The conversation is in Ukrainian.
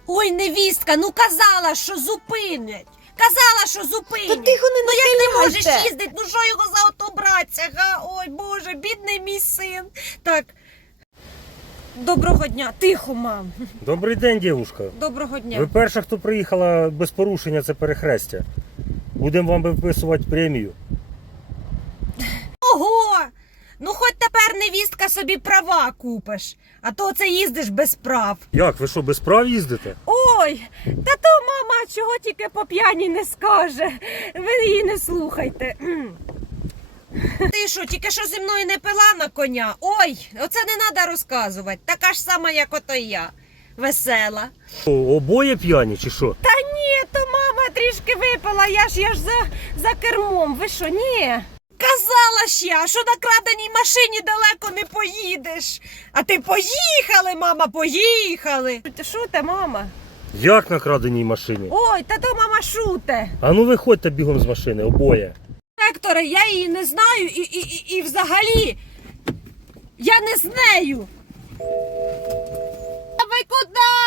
Ой, невістка, ну казала, що зупинять. Казала, що зупинять. Та тихо, не Ну як не можеш настріляйте. їздити? Ну що його за авто братися, га? Ой, Боже, бідний мій син. Так. Доброго дня. Тихо, мам. Добрий день, дівушка. Доброго дня. Ви перша, хто приїхала без порушення, це перехрестя. Будемо вам виписувати премію. Ого! Ну хоч тепер невістка собі права купиш, а то це їздиш без прав. Як, ви що, без прав їздите? Ой, та то мама чого тільки по п'яні не скаже. Ви її не слухайте. Ти що, тільки що зі мною не пила на коня? Ой, оце не треба розказувати. Така ж сама, як ото я. Весела. Обоє п'яні чи що? Та ні, то мама трішки випила, я ж за кермом. Ви що, ні? Казала ж я, що на краденій машині далеко не поїдеш. А ти поїхали, мама, поїхали. Шуте, мама? Як на краденій машині? Ой, та то мама шуте. А ну виходьте бігом з машини, обоє. Векторе, я її не знаю і взагалі я не з нею. А ви куди?